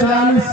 40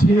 6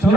6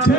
6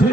6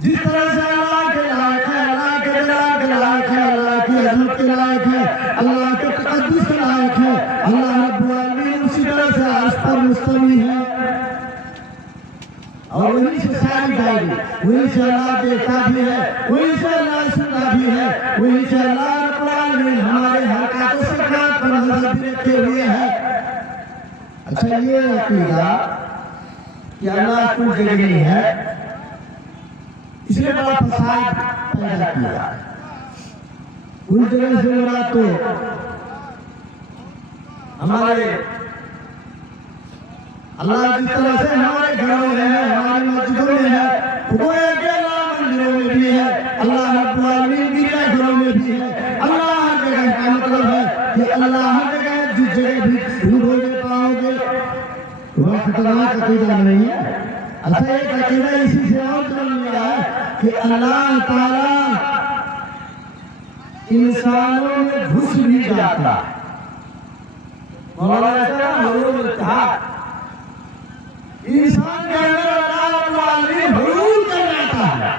جس طرح سے اللہ کے لائق ہے، اللہ کے جلال کے لائق ہے، اللہ کی عظمت کے لائق ہے، اللہ کے تقدس کے لائق ہے، اللہ رب العالمین اسی طرح سے عرش پر مستوی ہے اور وہیں سے ساری گائی، وہیں سے اللہ دیکھتا بھی ہے، وہیں سے اللہ سنتا بھی ہے، وہیں سے اللہ رب العالمین ہمارے حرکات و سکنات پر نظر بھی رکھے ہوئے ہے۔ اچھا یہ عقیدہ کہ اللہ کوئی جگہ نہیں ہے، اس نے بڑا فساد پیدا کیا۔ ان جگہ سے مراد تو ہمارے اللہ جس طرح سے ہمارے گھروں میں ہے، ہماری مسجدوں میں ہے، وہ ایک اللہ مندروں میں بھی ہے، اللہ رب العالمین گرجا گھروں میں بھی ہے۔ اللہ ہر جگہ کا مطلب ہے کہ اللہ ہر جگہ جس جگہ بھی ڈھونڈو گے پاؤ گے، وہ خطرناک عقیدہ نہیں ہے۔ اچھا ایک عقیدہ اسی سے اور جنم لیا ہے کہ اللہ تعالیٰ انسانوں میں گھس بھی جاتا ہے۔ مولانا صاحب حضور نے کہا انسان کے اندر اللہ رب العالمین حلول کر جاتا ہے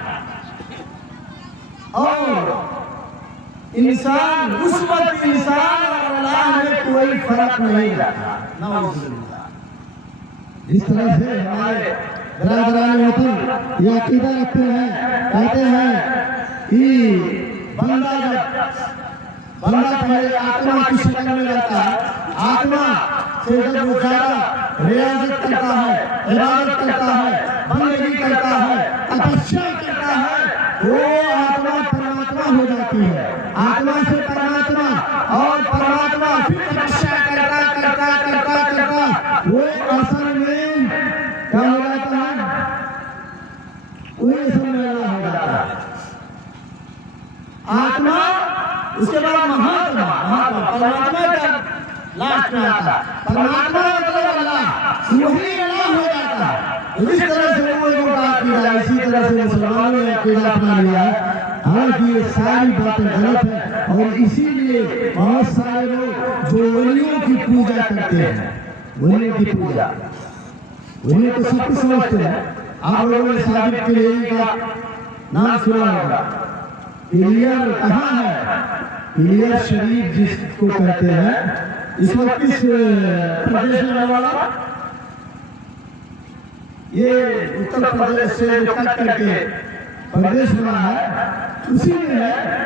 اور انسان اس وقت انسان اور اللہ میں کوئی فرق نہیں رہتا۔ نعوذ باللہ۔ اس طرح سے ہمارے برادران وطن یہ عقیدہ رکھتے ہیں، کہتے ہیں کہ بندہ پہلے آتما کی شکل میں رہتا ہے، آتما سے جب وہ زیادہ ریاضت کرتا ہے، عبادت کرتا ہے، بندگی کرتا ہے، تپسیا کرتا ہے، وہ آتما پرماتما ہو جاتی ہے۔ آتما سے پرماتما اور پرماتما پھر تپسیا کرتا کرتا کرتا کرتا وہ اصل میں کیا ہو جاتا ہے؟ وہی اصل میں اللہ ہو جاتا ہے۔ آتما اس کے بعد مہاتما، پرماتما کا لاسٹ میں آتا ہے۔ پرماتما مطلب اللہ، وہی اللہ ہو جاتا ہے۔ اس طرح سے وہ لوگ عقیدہ ہے، اسی طرح سے مسلمانوں نے عقیدہ اپنا لیا ہے۔ حالانکہ یہ ساری باتیں غلط ہیں اور اسی لیے بہت سارے لوگ جو ولیوں کی پوجا کرتے ہیں، ولیوں کی پوجا، ولیوں تو سب کچھ سمجھتے ہیں۔ آپ لوگوں نے ثابت کلیری کا نام سنا ہوگا۔ کلیر کہاں ہے؟ کلیر شریف جس کو کہتے ہیں، اس وقت کس پردیش میں رہنے والا؟ یہ اتر پردیش سے کٹ کر کے پردیش بنا ہے، اسی میں ہے۔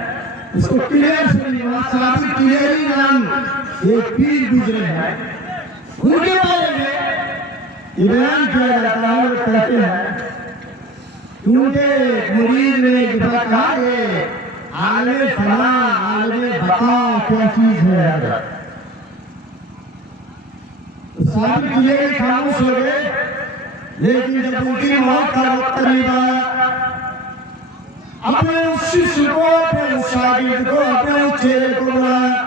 اس کو کلیر شریف، ثابت کلیری نام ایک پیر گزرے ہیں، ان کے بارے میں یہ بیان کیا جاتا ہے اور کہتے ہیں کیونکہ مرید نے ایک دفعہ کہا کہ عالم فلاں عالم بقا کیا چیز ہے، ثابت کلیری خاموش ہو گئے، لیکن جب ان کی موت کا وقت قریب آیا، اپنے اس شیش کو، اپنے اس شاگرد کو، اپنے اس چہرے کو بلایا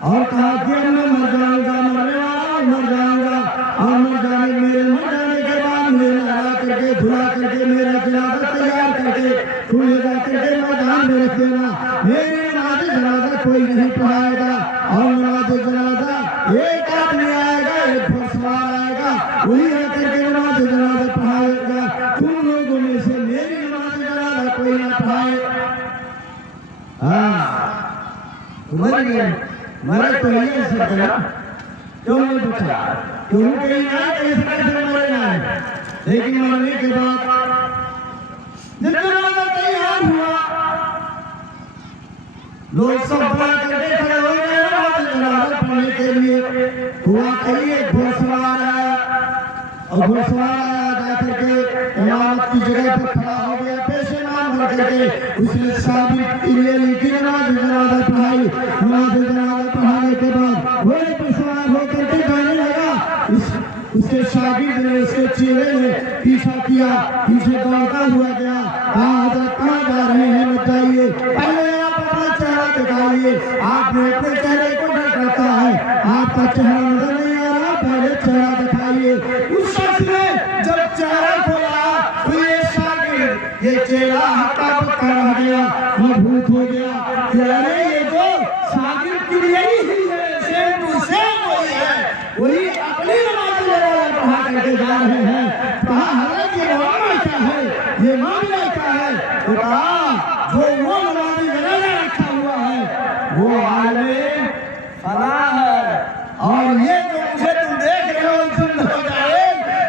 اور کہا کہ میں مر جاؤں گا، مرنے والا مر جاؤں گا، اور مر جانے کے بعد مجھے نہلا کر کے دھلا کر کے میرا جنازہ تیار کر کے تو لے جا کر کے میدان میں رکھ دینا۔ میری نماز جنازہ کوئی نہیں پڑھائے گا، اور نماز جنازہ ایک آدمی آئے گا، ایک گھوڑسوار آئے گا، وہی آ کر کے نماز جنازہ پڑھائے گا۔ تم لوگوں میں سے میری نماز جنازہ کوئی نہ پڑھائے۔ مر گئے، مرے تو یہ ایسا کرنا کیوں نہیں بچا؟ کیوں کہیں نہ اس طرح سے مرے نہ ہے، لیکن مرنے کے بعد جب جنازہ تیار ہوا، لوگ سب بڑا کر کے کھڑے ہو گئے نماز جنازہ پڑھنے کے لیے۔ ہوا کہیں ایک گھوڑسوار آیا، اور گھوڑسوار آیا جا کر کے امامت کی جگہ پر کھڑا ہو گیا، پیش امام بن کر کے اس نے ثابت کلیری کی نماز جنازہ پڑھائی۔ نماز جنازہ پڑھانے کے بعد وہ پر سوار ہو کر کے جانے لگا، اس کے شاگرد نے، اس کے چیلے نے پیچھا کیا، پیچھے دوڑتا ہوا گیا، کہا حضرت کہاں جا رہے ہیں؟ بتائیے، پہلے آپ اپنا چہرہ دکھائیے، آپ نے اپنے چہرے کو ڈھک رکھا ہے، آپ کا چہرہ نظر نہیں آ رہا، پہلے چہرہ دکھائیے۔ اس شخص نے جب چہرہ کھولا تو یہ شاگرد، یہ چہرہ ہکا بکا رہ گیا، مبہوت ہو گیا کہ ارے یہ جو شاگرد کلیری ہی ہے، سیم ٹو سیم وہی ہے، وہی اپنی نماز جنازہ پڑھا کر کے جا رہے ہیں۔ کہا حضرت یہ معاملہ کیا ہے؟ یہ معاملہ کیا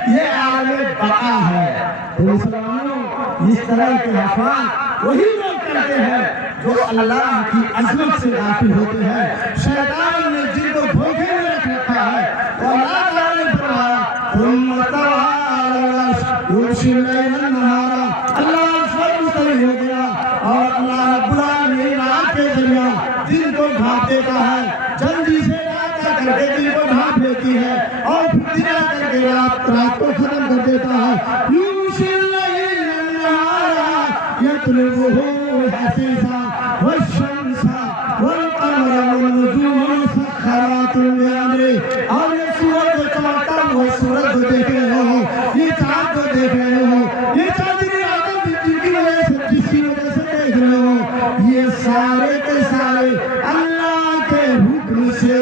یہ عالم بقا ہے۔ تو مسلمانوں اس طرح کے افعال وہی لوگ کرتے ہیں جو اللہ کی عظمت سے غافل ہوتے ہیں۔ شیطان نے جن کو دھوکے میں رکھ رکھا ہے تو اللہ تعالیٰ نے فرمایا ثم استوى على العرش يغشي الليل النهار، اللہ عرش پر مستوی ہو گیا اور اللہ رب العالمین رات کے درمیان دن کو ڈھانپ دیتا ہے، جلدی سے رات کا کر کے دن کو ڈھانپ لیتی ہے اور پھر دن کر کے رات کو ختم کر دیتا ہے۔ يغشي الليل النهار يطلبه حثيثا والشمس والقمر والنجوم مسخرات بأمره، اور یہ سورج جو چمکتا ہوا سورج جو دیکھ رہے ہو، یہ چاند جو دیکھ رہے ہو، یہ چاندنی آدم جن کی وجہ سے جس کی وجہ سے دیکھ رہے ہو، یہ سارے کے سارے اللہ کے حکم سے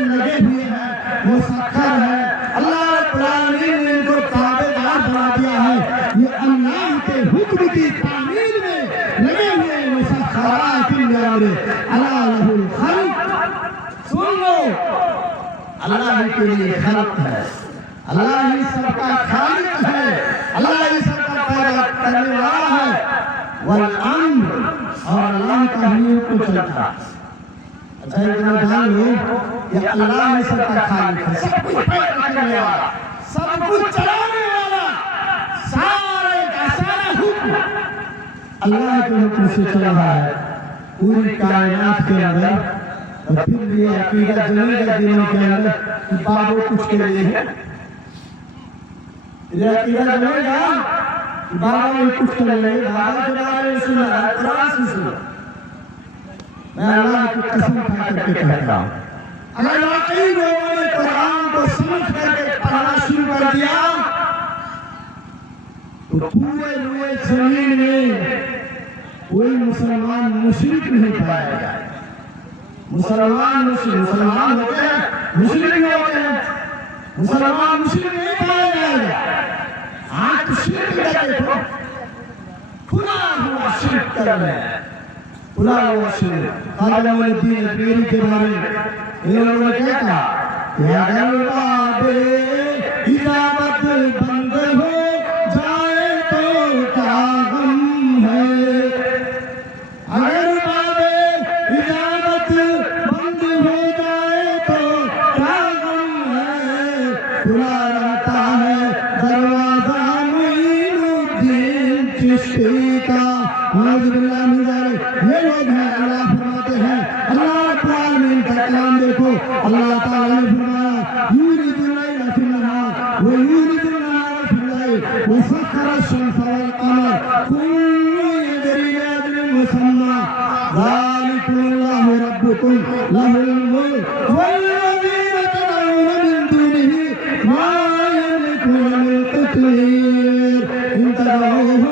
لگے ہوئے ہیں، مسخر ہے۔ اللہ رب العالمین نے ان کو تابعدار بنا دیا ہے، یہ اللہ کے حکم کی تعمیل میں لگے ہوئے ہیں۔ مسخرات بأمره الا له الخلق، سن لو اللہ ہی کے لیے خلق ہے، اللہ ہی سب کا خالق ہے، اللہ ہی سب کا پیدا کرنے والا ہے، والامر، اور اللہ کا ہی کو چلتا۔ اچھا اتنا جان لو کہ اللہ ہی سب کا خالق ہے، سب کچھ پیدا کرنے والا، سب کچھ چلانے والا، سارے کا سارا حکم اللہ کے حکم سے چل رہا ہے پوری کائنات کے اندر۔ اور پھر یہ عقیدہ جمے گا دنوں کے اندر کہ بابو کچھ کے لیے ہے، یہ عقیدہ جمے گا کہ بابا کچھ کے لیے، بابا کے بارے میں سنا ہے، قرآن سے سنا۔ میں اللہ کی قسم کھا کر کے کہتا ہوں اگر واقعی لوگوں نے قرآن کو سمجھ کر کے پڑھنا شروع کر دیا تو پورے روئے زمین میں کوئی مسلمان مشرک نہیں پایا جائے۔ مسلمان ہوتے ہیں، مشرک نہیں ہوتے ہیں، مسلمان مشرک نہیں پایا جائے گا۔ آج شرک کر کے کھلا ہوا شرک کر رہے ہیں، کھلا ہوا شرک۔ خواجہ معین الدین اجمیری کے بارے میں انہوں نے کیا کہا کہ اگر باب اجابت بند ہو جائے تو کیا غم ہے، اگر باب اجابت بند ہو جائے تو کیا غم ہے، کھلا رہتا ہے دروازہ معین الدین چشتی کا۔ نعوذ باللہ من ذالک، یہ لوگ ہیں اللہ فرماتے ہیں، اللہ رب العالمین کا کلام دیکھو، اللہ تعالیٰ نے فرمایا یولج اللیل فی النہار ویولج النہار فی اللیل وسخر الشمس والقمر کل یجری لاجل مسمى ذلک اللہ ربکم لہ الملک والذین تدعون من دونہ ما یملکون من قطمیر ان تدعوہم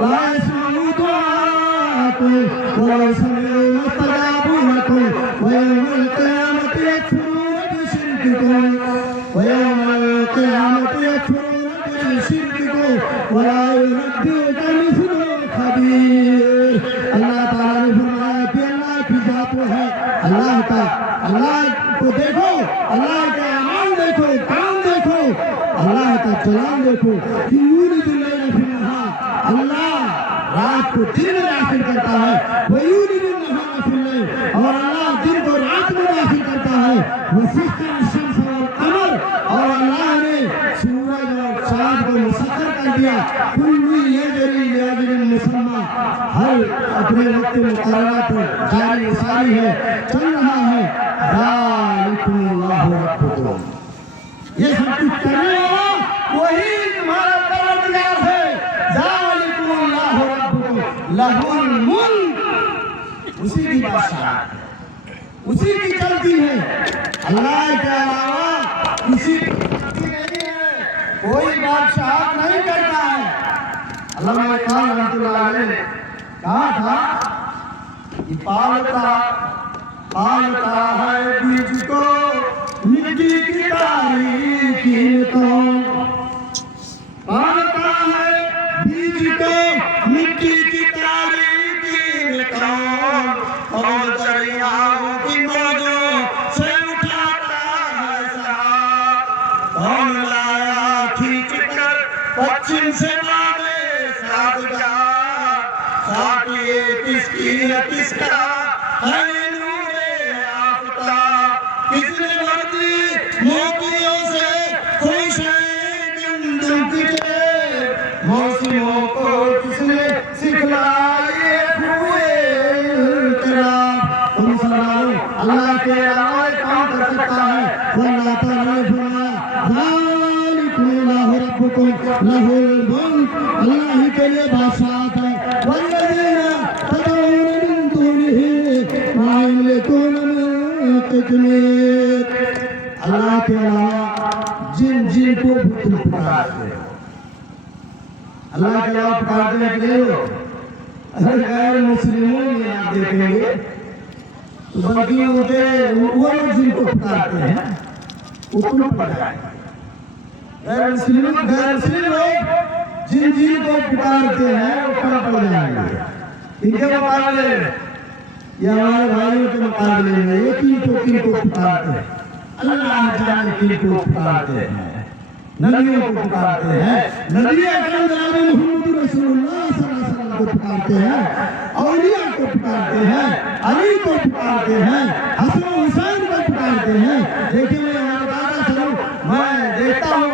لا يسمعوا دعاءکم ولو سمعوا ما استجابوا لکم ویوم القیامة یکفرون بشرککم ویوم القیامة یکفرون بشرککم ولا ينبئک مثل خبیر۔ اللہ تعالیٰ نے فرمایا کہ اللہ کی ذات وہ ہے، اللہ کا، اللہ کو دیکھو، اللہ کے اعمال دیکھو، کام دیکھو، اللہ کا چلان دیکھو کہ یولج اللیل فی النہار، اللہ رات کو دن میں داخل کرتا ہے، ویولج النہار فی اللیل، اور اللہ دن کو رات میں داخل کرتا ہے، وسخر الشمس والقمر، اور اللہ نے سورج اور چاند کو مسخر کر دیا، کل یجری لاجل مسمى، ہر اپنے وقت مقررہ پر جاری ساری ہے، چل رہا ہے۔ ذالکم اللہ ربکم، یہ سب کچھ کرنے والا وہی تمہارا پروردگار ہے۔ ذالکم اللہ ربکم لہ الملک، اسی کی بادشاہت ہے، اسی کی چلتی ہے، اللہ کے علاوہ کسی کی چلتی نہیں ہے، کوئی بادشاہت نہیں کرتا ہے۔ علامہ اقبال رحمۃ اللہ علیہ نے کہا تھا کہ پالتا ہے بیج کو مٹی کی تاریکی کون، پالتا ہے بیج کو مٹی کی تاریکی کون، اور دریاؤں کی موجوں سے اٹھاتا ہے سہارا، کون جن سے مارے ساتھ جا ساتھی کس کی ہے کس کا ہے نور آفتاب کس نے مرضی موتیوں سے خوش ہے گندم کے موسموں کو کس نے سکھلائے ہوئے انقلاب مسلمانوں اللہ کے علاوہ کام کر سکتا ہے اللہ تعالیٰ نے فرمایا ذالکم اللہ ربکم لہ الملک اللہ ہی کے لیے بادشاہت ہے والذین تدعون من دونہ ما یملکون من قطمیر اللہ کے علاوہ جن کو بھی تم پکارتے ہیں اللہ کے علاوہ پکارتے ہیں کہ نہیں اگر غیر مسلموں میں آپ دیکھیں گے تو باقی ہوتے وہ لوگ جن کو پکارتے ہیں وہ تم پکارتے ہیں غیر مسلم لوگ جن کو پکارتے ہیں وہ کم پڑ جائیں گے ان کے مقابلے یا ہمارے بھائیوں کے مقابلے میں یہ کن کو پکارتے ہیں اللہ جانے کن کو پکارتے ہیں نبیوں کو پکارتے ہیں نبی اکرم جناب محمد رسول اللہ صلی اللہ علیہ وسلم کو پکارتے ہیں اولیاء کو پکارتے ہیں علی کو پکارتے ہیں حسن و حسین کو پکارتے ہیں لیکن میں بتاتا چلوں میں دیکھتا ہوں